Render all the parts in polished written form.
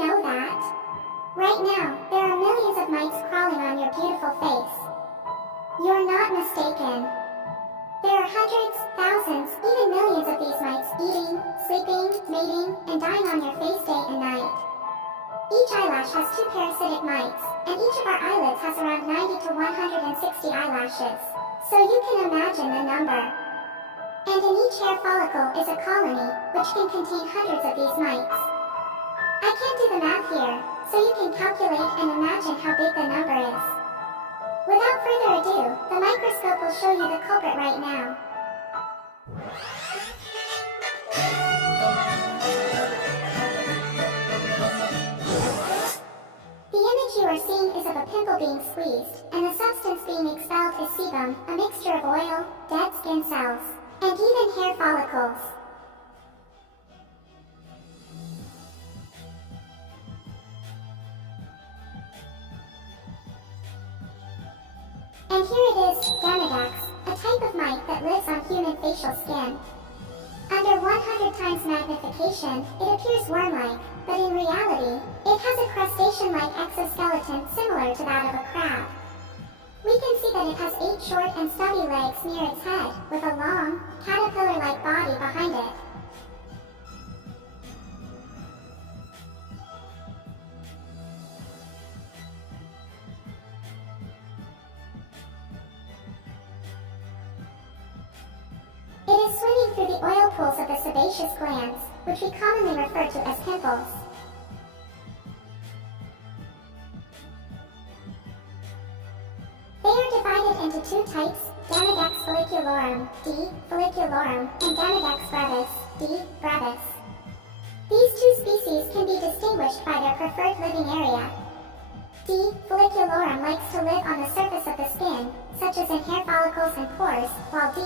know that? Right now, there are millions of mites crawling on your beautiful face. You're not mistaken. There are hundreds, thousands, even millions of these mites eating, sleeping, mating, and dying on your face day and night. Each eyelash has 2 parasitic mites, and each of our eyelids has around 90 to 160 eyelashes. So you can imagine the number. And in each hair follicle is a colony, which can contain hundreds of these mites. I can't do the math here, so you can calculate and imagine how big the number is. Without further ado, the microscope will show you the culprit right now. The image you are seeing is of a pimple being squeezed, and the substance being expelled is sebum, a mixture of oil, dead skin cells, and even hair follicles. And here it is, Demodex, a type of mite that lives on human facial skin. Under 100 times magnification, it appears worm-like, but in reality, it has a crustacean-like exoskeleton similar to that of a crab. We can see that it has 8 short and stubby legs near its head, with a long, caterpillar-like body behind it. It is swimming through the oil pools of the sebaceous glands, which we commonly refer to as pimples. They are divided into 2 types, Demodex folliculorum, D. folliculorum, and Demodex brevis, D. brevis. These 2 species can be distinguished by their preferred living area. D. folliculorum likes to live on the surface of the skin, such as in hair follicles and pores, while D.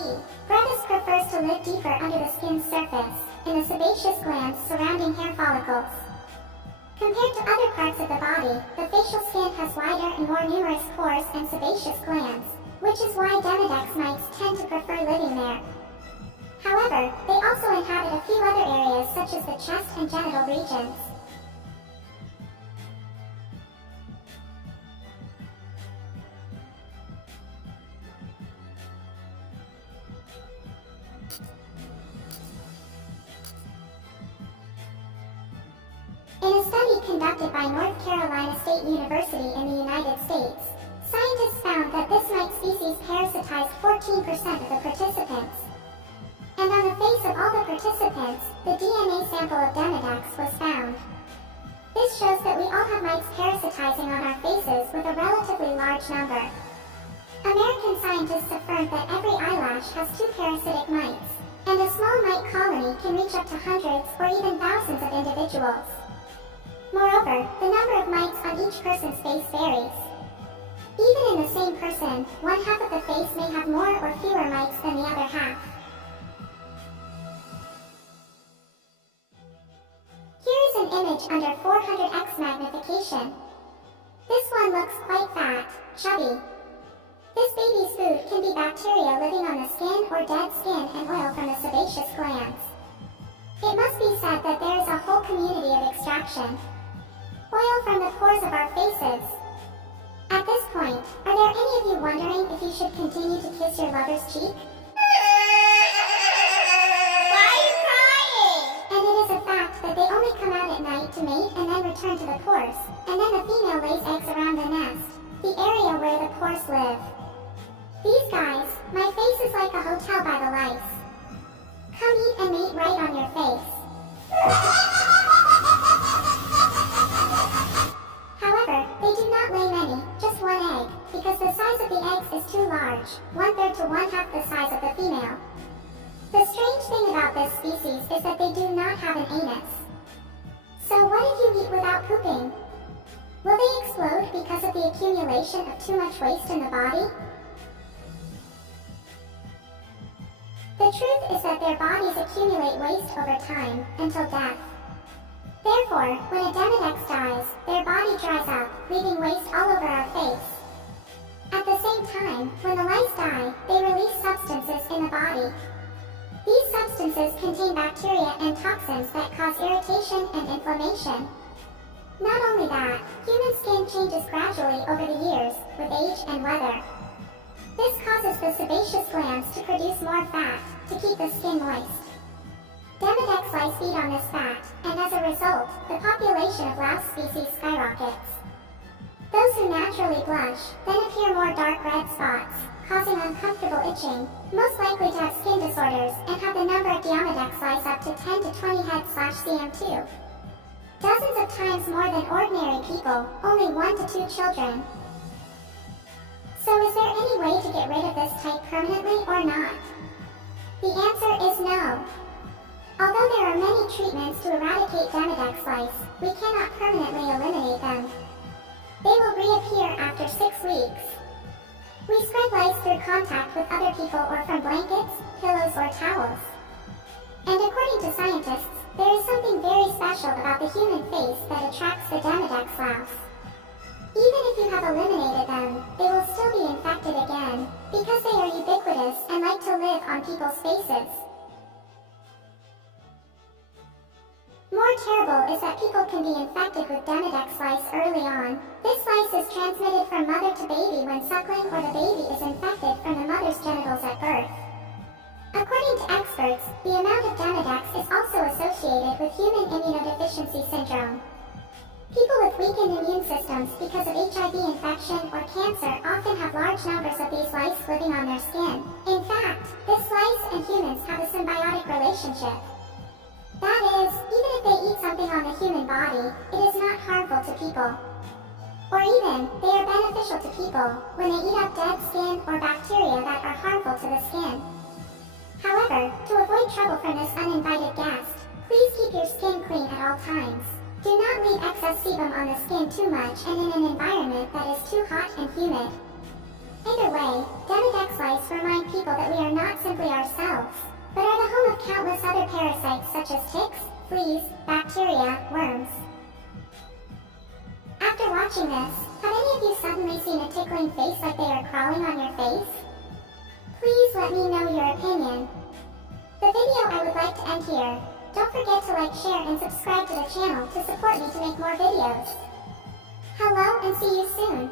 brevis prefers to live deeper under the skin's surface, in the sebaceous glands surrounding hair follicles. Compared to other parts of the body, the facial skin has wider and more numerous pores and sebaceous glands, which is why Demodex mites tend to prefer living there. However, they also inhabit a few other areas such as the chest and genital regions. In a study conducted by North Carolina State University in the United States, scientists found that this mite species parasitized 14% of the participants. And on the face of all the participants, the DNA sample of Demodex was found. This shows that we all have mites parasitizing on our faces with a relatively large number. American scientists affirmed that every eyelash has 2 parasitic mites, and a small mite colony can reach up to hundreds or even thousands of individuals. Moreover, the number of mites on each person's face varies. Even in the same person, one half of the face may have more or fewer mites than the other half. Here is an image under 400x magnification. This one looks quite fat, chubby. This baby's food can be bacteria living on the skin or dead skin and oil from the sebaceous glands. It must be said that there is a whole community of extraction. Oil from the pores of our faces. At this point, are there any of you wondering if you should continue to kiss your lover's cheek? Why are you crying? And it is a fact that they only come out at night to mate and then return to the pores, and then the female lays eggs around the nest, the area where the pores live. These guys, my face is like a hotel by the lice. Come eat and mate right on your face. However, they do not lay many, just 1 egg, because the size of the eggs is too large, 1/3 to 1/2 the size of the female. The strange thing about this species is that they do not have an anus. So what if you eat without pooping? Will they explode because of the accumulation of too much waste in the body? The truth is that their bodies accumulate waste over time, until death. Therefore, when a Demodex dies, their body dries up, leaving waste all over our face. At the same time, when the lice die, they release substances in the body. These substances contain bacteria and toxins that cause irritation and inflammation. Not only that, human skin changes gradually over the years, with age and weather. This causes the sebaceous glands to produce more fat, to keep the skin moist. Demodex lice feed on this fat, and as a result, the population of louse species skyrockets. Those who naturally blush, then appear more dark red spots, causing uncomfortable itching, most likely to have skin disorders, and have the number of Demodex lice up to 10 to 20 heads/cm2. Dozens of times more than ordinary people, only 1 to 2 children. So is there any way to get rid of this type permanently or not? The answer is no. Although there are many treatments to eradicate Demodex lice, we cannot permanently eliminate them. They will reappear after 6 weeks. We spread lice through contact with other people or from blankets, pillows, or towels. And according to scientists, there is something very special about the human face that attracts the Demodex louse. Even if you have eliminated them, they will still be infected again, because they are ubiquitous and like to live on people's faces. More terrible is that people can be infected with Demodex lice early on. This lice is transmitted from mother to baby when suckling, or the baby is infected from the mother's genitals at birth. According to experts, the amount of Demodex is also associated with human immunodeficiency syndrome. People with weakened immune systems because of HIV infection or cancer often have large numbers of these lice living on their skin. In fact, this lice and humans have a symbiotic relationship. That is, even if they eat something on the human body, it is not harmful to people. Or even, they are beneficial to people when they eat up dead skin or bacteria that are harmful to the skin. However, to avoid trouble from this uninvited guest, please keep your skin clean at all times. Do not leave excess sebum on the skin too much and in an environment that is too hot and humid. Either way, Demodex lice remind people that we are not simply ourselves, but are the home of countless other parasites such as ticks, fleas, bacteria, worms. After watching this, have any of you suddenly seen a tickling face like they are crawling on your face? Please let me know your opinion. The video I would like to end here. Don't forget to like, share, and subscribe to the channel to support me to make more videos. Hello and see you soon.